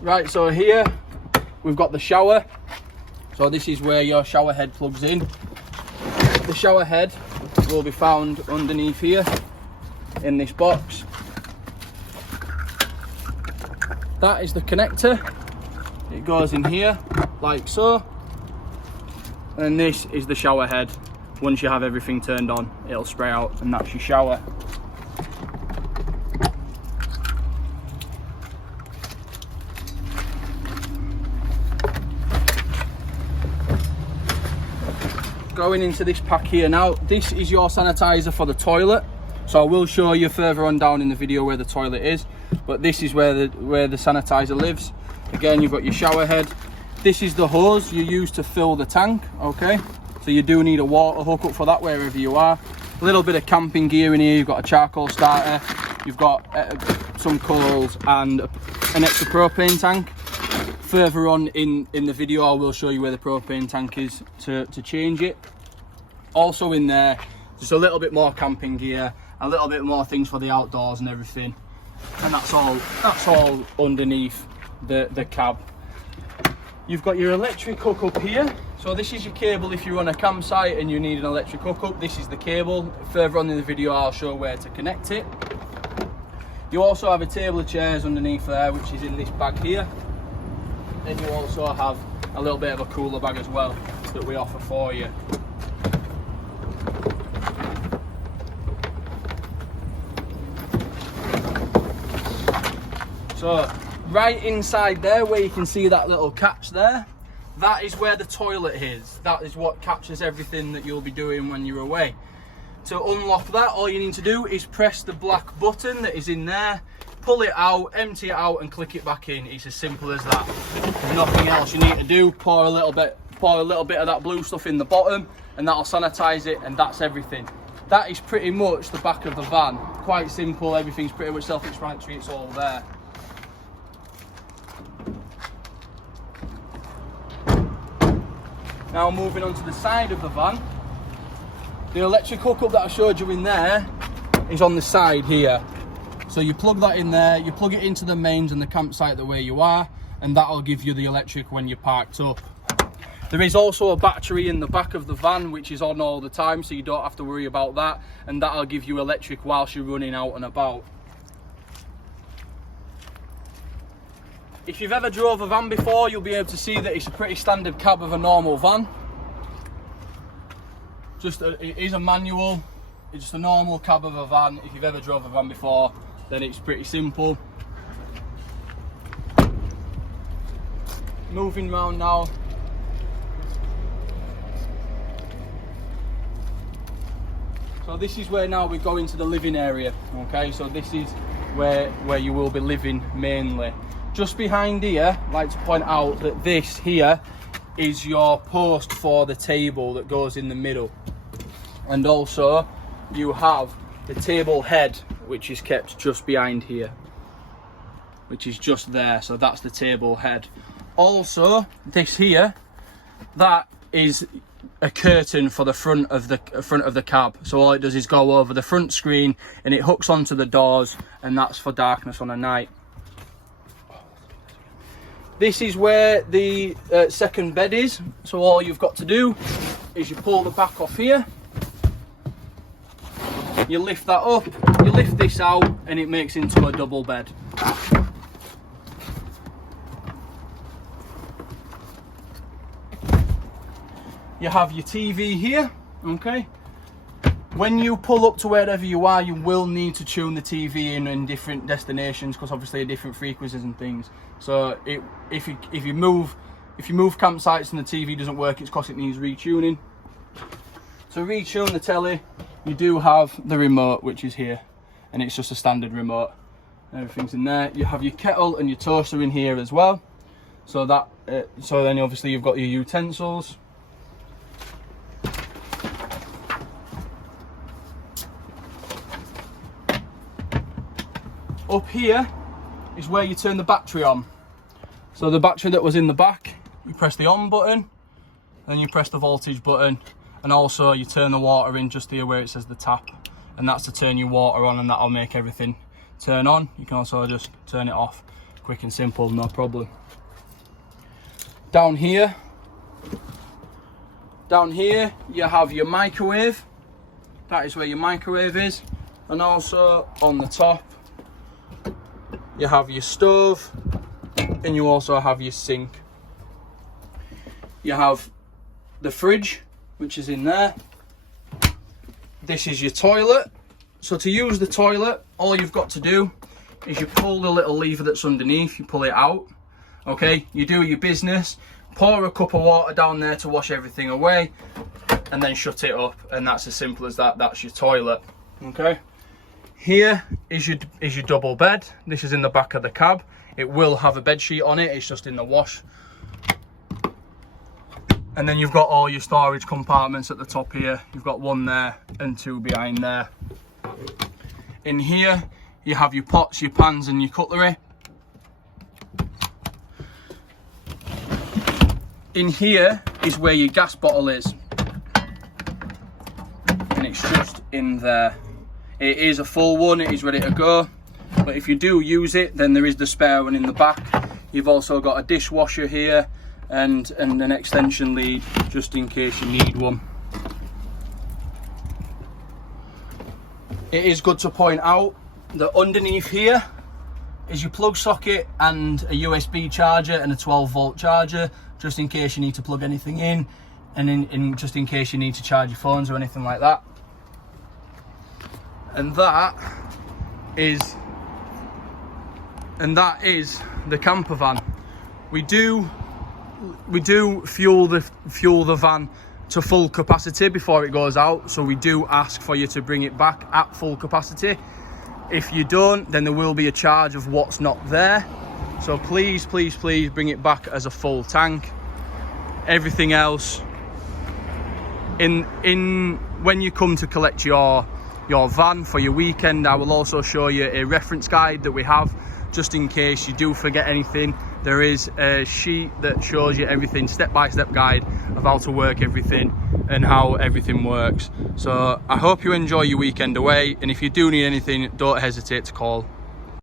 Right, so here we've got the shower. So this is where your shower head plugs in. The shower head will be found underneath here in this box. That is the connector. It goes in here like so. And this is the shower head. Once you have everything turned on, it'll spray out, and that's your shower. Going into this pack here now, this is your sanitizer for the toilet. So I will show you further on down in the video where the toilet is, but this is where the sanitizer lives. Again, you've got your shower head. This is the hose you use to fill the tank, okay? So you do need a water hookup for that wherever you are. A little bit of camping gear in here. You've got a charcoal starter, you've got some coals and an extra propane tank. Further on in the video, I will show you where the propane tank is to change it. Also in there, just a little bit more camping gear, a little bit more things for the outdoors and everything. And that's all underneath the cab. You've got your electric hookup here. So this is your cable if you're on a campsite and you need an electric hookup. This is the cable. Further on in the video, I'll show where to connect it. You also have a table of chairs underneath there, which is in this bag here. Then you also have a little bit of a cooler bag as well that we offer for you. So right inside there where you can see that little catch there, that is where the toilet is. That is what captures everything that you'll be doing when you're away. To unlock that, all you need to do is press the black button that is in there, pull it out, empty it out and click it back in. It's as simple as that. There's nothing else you need to do. Pour a little bit of that blue stuff in the bottom and that'll sanitize it, and that's everything. That is pretty much the back of the van. Quite simple, everything's pretty much self-explanatory, it's all there. Now moving on to the side of the van, the electric hookup that I showed you in there is on the side here. So you plug that in there, you plug it into the mains and the campsite the way you are, and that'll give you the electric when you're parked up. There is also a battery in the back of the van which is on all the time, so you don't have to worry about that, and that'll give you electric whilst you're running out and about. If you've ever drove a van before, you'll be able to see that it's a pretty standard cab of a normal van. It is a manual, it's just a normal cab of a van. If you've ever drove a van before, then it's pretty simple. Moving around now. So this is where now we go into the living area, okay? So this is where you will be living mainly. Just behind here, I'd like to point out that this here is your post for the table that goes in the middle. And also you have the table head, which is kept just behind here, which is just there. So that's the table head. Also, this here, that is a curtain for the front of the cab. So all it does is go over the front screen and it hooks onto the doors, and that's for darkness on a night. This is where the second bed is. So all you've got to do is you pull the back off here, you lift that up, you lift this out, and it makes into a double bed. You have your TV here, okay? When you pull up to wherever you are, you will need to tune the TV in different destinations, because obviously different frequencies and things. So if you move campsites and the TV doesn't work, it's because it needs retuning. To retune the telly, you do have the remote, which is here, and it's just a standard remote. Everything's in there. You have your kettle and your toaster in here as well. So then obviously you've got your utensils. Up here is where you turn the battery on. So the battery that was in the back, you press the on button, then you press the voltage button, and also you turn the water in just here where it says the tap, and that's to turn your water on, and that'll make everything turn on. You can also just turn it off quick and simple, no problem. Down here you have your microwave. That is where your microwave is. And also on the top you have your stove, and you also have your sink. You have the fridge, which is in there. This is your toilet. So to use the toilet, all you've got to do is you pull the little lever that's underneath, you pull it out. Okay, you do your business, pour a cup of water down there to wash everything away, and then shut it up, and that's as simple as that. That's your toilet. Okay, here is your double bed. This is in the back of the cab. It will have a bed sheet on it, it's just in the wash. And then you've got all your storage compartments at the top here. You've got one there and two behind there. In here you have your pots, your pans and your cutlery. In here is where your gas bottle is, and it's just in there. It is a full one, it is ready to go, but if you do use it, then there is the spare one in the back. You've also got a dishwasher here and an extension lead just in case you need one. It is good to point out that underneath here is your plug socket and a USB charger and a 12-volt charger, just in case you need to plug anything in, and just in case you need to charge your phones or anything like that. And that is the camper van. We do fuel the van to full capacity before it goes out, so we do ask for you to bring it back at full capacity. If you don't, then there will be a charge of what's not there. So please bring it back as a full tank. Everything else when you come to collect your van for your weekend, I will also show you a reference guide that we have, just in case you do forget anything. There is a sheet that shows you everything, step-by-step guide of how to work everything and how everything works. So I hope you enjoy your weekend away, and if you do need anything, don't hesitate to call.